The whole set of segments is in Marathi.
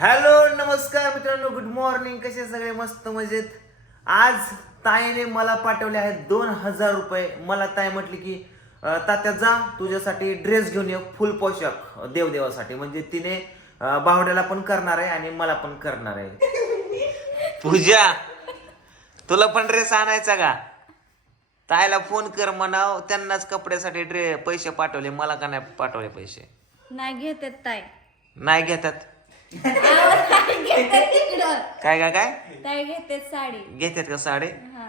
हॅलो नमस्कार मित्रांनो गुड मॉर्निंग. कसे सगळे? मस्त मजेत. आज ताईने मला पाठवले आहेत दोन हजार रुपये. मला ताई म्हटली की तात्या जा तुझ्यासाठी ड्रेस घेऊन ये फुल पोशाख देवदेवासाठी. म्हणजे तिने बावड्याला पण करणार आहे आणि मला पण करणार आहे. पूजा तुला पण ड्रेस आणायचा का? ताईला फोन कर म्हणाव त्यांनाच कपड्यासाठी ड्रे पैसे पाठवले. मला का नाही पाठवले पैसे? नाही घेतात ताई. नाही घेतात? काय काय काय? घेतात साडी? घेतात का साडे? हा.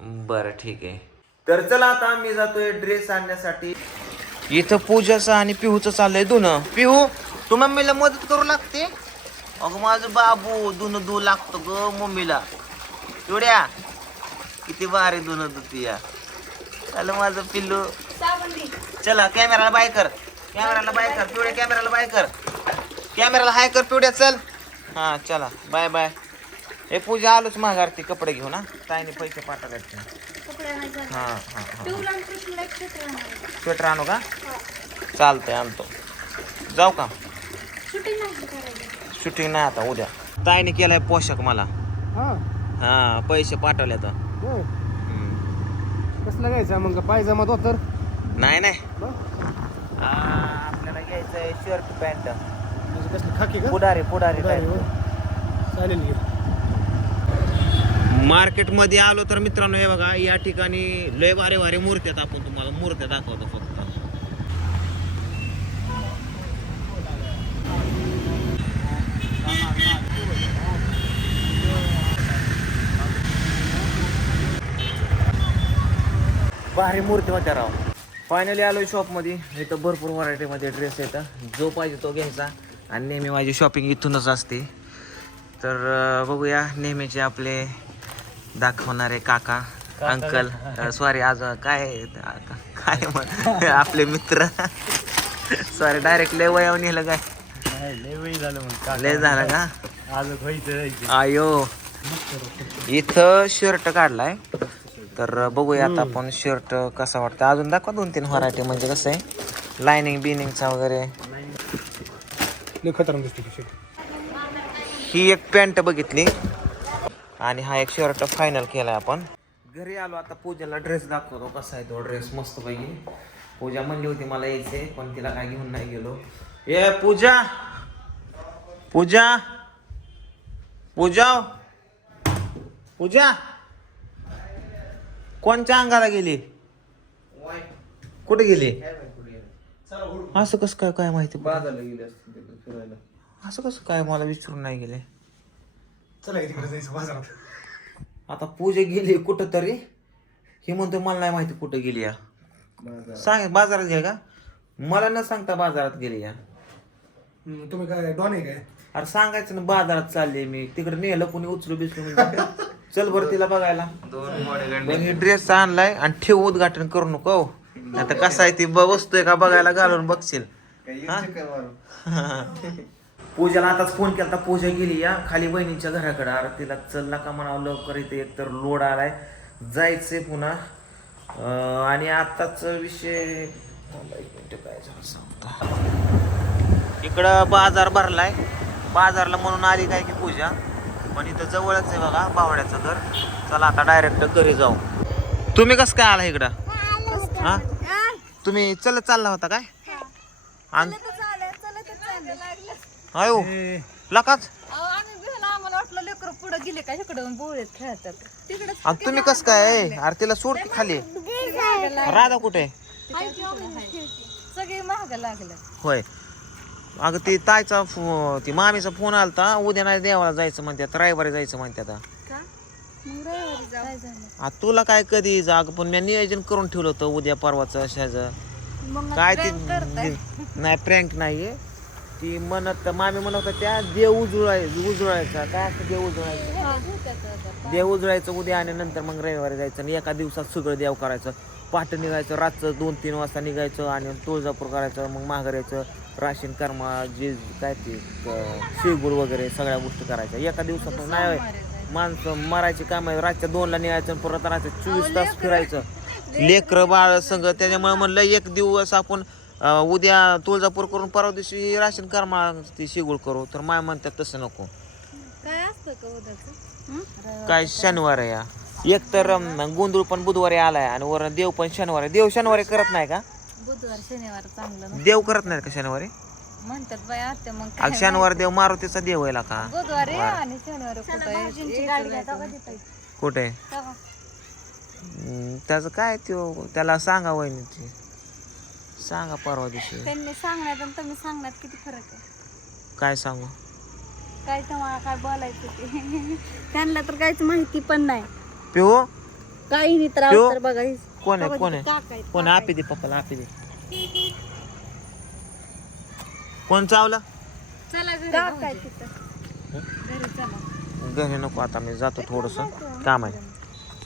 बरं ठीक आहे. तर चला आता मी जातोय ड्रेस आणण्यासाठी. इथं पूजाचं आणि पिहूचं चाललंय धुणं पिहू तू मम्मीला मदत करू लागते? अगं माझं बाबू धुणं धुवू लागतं ग मम्मीला. एवढ्या? किती भारी धुणं धुती या. आलं माझं पिल्लू. चला कॅमेराला बाय कर. कॅमेराला बाय कर. पिवड्या कॅमेराला बाय कर. कॅमेराला हाय कर पिवड्या चल. हा चला. Bye bye. हे पूजा आलोच माघारती. कपडे घेऊन हा. ताईने पैसे पाठवले कपडे आणायचे हा हा हा. स्वेटर आणू का? चालतंय आणतो. जाऊ का? शूटिंग नाही करायची. शूटिंग नाही आता उद्या. ताईने केलाय पोशाख मला. हा? हा पैसे पाठवले हम्म. कसलं घ्यायचं? मग पायजमा धोतर नाही नाही. आपल्याला घ्यायचंय शर्ट पॅन्ट कसलं खाकी का? पुढारी पुढारी बरं, type. होय. चालेल की. मार्केटमध्ये आलो तर मित्रांनो हे बघा या ठिकाणी लय भारी भारी मूर्त्यात आपण तुम्हाला मूर्त्या दाखवतो फक्त. भारी मूर्ती होत्या राव. फायनली आलो शॉपमध्ये इथं भरपूर व्हरायटीमध्ये ड्रेस येतं जो पाहिजे तो घ्यायचा. आणि नेहमी माझी शॉपिंग इथूनच असते. तर बघूया नेहमीचे आपले दाखवणारे काका अंकल सॉरी आज काय काय म्हण- आपले मित्र. सॉरी डायरेक्ट लय वयावर नेलं काय? लय झालं मग लय झालं का? आज आयो. इथं शर्ट काढलाय. तर बघूया आता आपण शर्ट कसा वाटतं अजून दाखवा दोन तीन व्हरायटी म्हणजे कसं आहे. लायनिंग बिनिंगचा वगैरे. लय खतरनाक दिसते ती shirt. ही एक पॅन्ट बघितली. आणि हा एक शर्ट फायनल केलाय आपण. घरी आलो आता पूजाला ड्रेस दाखवतो. कसा आहे तो ड्रेस मस्त पैकी पूजा म्हणली होती मला यायचे पण तिला काय घेऊन नाही गेलो. ए पूजा! पूजा! पूजा पूजा! कोणच्या अंगाला गेली? कुठे गेली? असं कसं काय काय माहिती बाजारला गेले असते तिकडे फिरायला. असं कसं काय? मला विचारून नाही गेले. चला तिकडे जायचं बाजारात. आता पूजा गेली कुठं तरी हे म्हणतो मला नाही माहिती कुठं गेली या. बाजार सांग बाजारात गेली का? मला न सांगता बाजारात गेली या. हम्म, तुम्ही काय डॉन आहे काय? अरे सांगायचं ना बाजारात चालले मी. तिकडे नेलं कोणी उचलू बिचलू म्हणजे. चल बरं तिला बघायला. पण ही ड्रेस आणलाय आणि ठेव उद्घाटन करू नको. हो. आता कसं आहे ती ब- वस्तू आहे का बघायला घालून बघशील. पूजाला आताच फोन केला पूजा गेली या खाली बहिणीच्या घराकडे. अरे तिला चल का म्हणावं लवकर इथे एकतर लोड आलाय. जायचंय पुन्हा. आणि आताच विषय काय झालं सांगतो. इकडं बाजार भरलाय. बाजारला म्हणून आली काय की पूजा. पण इथं जवळच आहे बघा बावड्याचं घर. चला आता डायरेक्ट घरी जाऊ. तुम्ही कसं काय आला इकडं? हा? तुम्ही चलत चालला होता काय? लकाच. पुढे गेले का? इकडं बोळेत खेळतात. तिकडे आणि तुम्ही कसं काय? अरे तिला सोड की खाली. राधा कुठे? सगळे महाग लागलं. होय. अगं ती तायचा फो ती मामीचा फोन आलता. उद्या नाही देवाला जायचं म्हणतात रविवारी जायचं म्हणतात का मग रविवारी जाऊ काय झालं? आ तुला काय कधी जाग पण मी नियोजन करून ठेवलं होतं उद्या परवाचं अशाचं मग काय ती prank करताय. नाही प्रँक नाहीये. ती म्हणत मामी म्हणत होत्या त्या देव उजळाय उजळायचा. काय असतं देव उजळायचं? हा. देव उजळायचं उद्या आणि नंतर मग रविवारी जायचं. आणि एका दिवसात सगळं देव करायचं. पहाटे निघायचं रातचं दोन तीन वाजता निघायचं आणि तुळजापूर करायचं मग माघार यायचं. राशीन कर्मा जे काय ते शिळगुळ वगैरे सगळ्या गोष्टी करायच्या. एका दिवसात नाही होय. माणसं मरायची काम आहे रातच्या दोनला निघायचं आणि परत रातच्या चोवीस तास फिरायचं. लेकरं बाळ संघ त्याच्यामुळे म्हणलं एक दिवस आपण उद्या तुळजापूर करून परवा दिवशी राशन कर्मा ती शिगुळ करू. तर माय म्हणतात तसं नको. काय असतं का उद्याचं? काय शनिवार आहे या. एक तर गोंधळ पण बुधवारी आलाय आणि वर देव पण शनिवार आहे. देव शनिवारी करत नाही का? बुधवार शनिवार चांगलं देव करत नाही का शनिवारी? म्हणतात बाय आत्या मग अग शनिवार देव मारुतीचा देव आहे का? बुधवारी आणि शनिवारी कुठं कुठे? हम्म, त्याचं काय त्यो त्याला सांगा वहिनी सांगा परवा दिवशी. त्यांनी सांगण्यात आणि तुम्ही सांगण्यात किती फरक आहे? काय सांगू? काय तुम्हाला काय बोलायचं ते? त्यांना तर काहीच माहिती पण नाही. पिऊ? काही नाही तर बघा. कोण आहे कोण आहे? काका कोण आहे? आपी दे पप्पाला आपी दे. कोण चावलं? चला घरी काका आहेत तिथं. घरी चला. घरी नको आता मी जातो थोडस. काम आहे.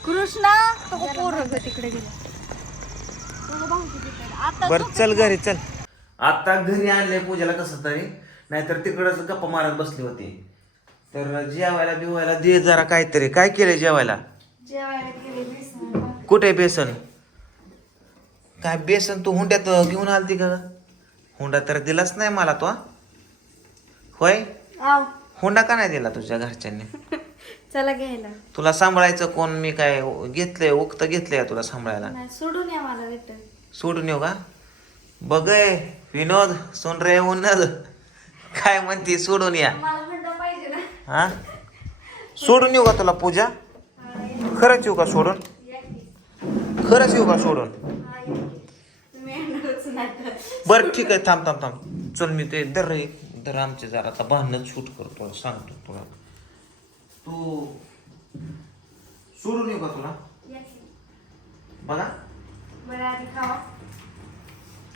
कृष्णा तो पोरं ग तिकडे गेला. तो भाऊजी तिकडे. आता बर चल घरी चल. आता घरी आणले पूजेला कसं तरी. नाहीतर तिकडच गप्पा मारत बसली होती. तर जेवायला बिवायला दे जरा काहीतरी. काय केलंय जेवायला? जेवायला गेले बेसन. कुठे बेसन? काय बेसन तू हुंड्यात घेऊन आलती का? हुंडा तर दिलाच नाही मला तो होय? आव. हुंडा का नाही दिला तुझ्या घरच्यांनी? चला घ्यायला. तुला सांभाळायचं कोण? मी काय घेतलंय उक्त घेतलंय तुला सांभाळायला? नाही सोडून या मला रिटर्न सोडून येऊ का? बघ विनोद सोन रे उन्नद काय म्हणते सोडून या. मला थंड पाहिजे ना. हा? सोडून येऊ का तुला पूजा? खरंच येऊ का सोडून? खरंच येऊ का सोडून? बरं ठीक आहे थांब थांब थांब. चल मी ते दर दर आमचे जरा. आता भांडण शूट करतो सांगतो तुला. तू सोडून येऊ का तुला? बघा.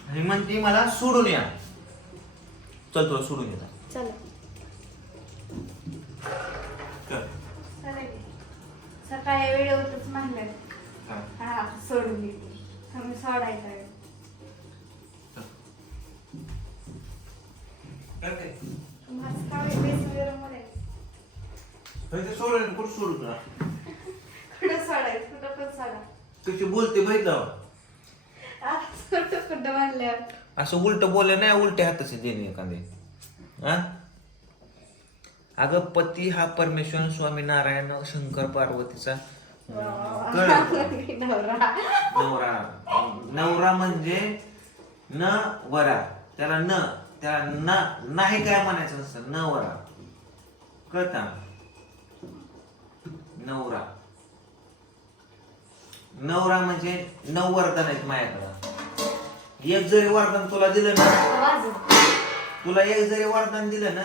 आणि म्हणते मला सोडून या. चल तुला सोडून येतात चला. सकाळी वेळेवरच म्हणलं. हा. सोडून सोडायचा सोडून कुठं सोडू तुला कुठं सोडायचं कुठं पण सोडा कशी बोलते असं उलट बोलले नाही उलटे हाताचे देणे एखादे हा अगं पती हा परमेश्वर स्वामी नारायण शंकर पार्वतीचा नवरा नवरा म्हणजे न वरा त्याला न त्याला न नाही काय म्हणायचं नसतं. न वरा कळता नवरा. नवरा म्हणजे नऊ वरदान आहेत माझ्याकडं. एक जरी वरदान तुला दिलं ना तुला एक जरी वरदान दिलं ना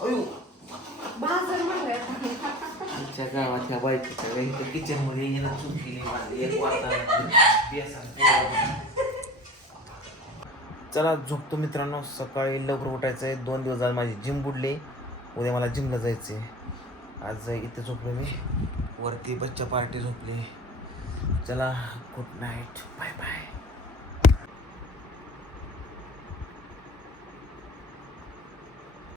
अयो. भाजर म्हणलं आमच्या गावात ह्या बायकोच्या किचनमध्ये येणं चूक केली माझं एक वरदान. चला झोपतो मित्रांनो. सकाळी लवकर उठायचं आहे दोन दिवस झाले माझी जिम बुडली. उद्या मला जिमला जायचं आहे आज इथे झोपलो मी. वरती बच्चा पार्टी झोपली. चला गुड नाईट बाय बाय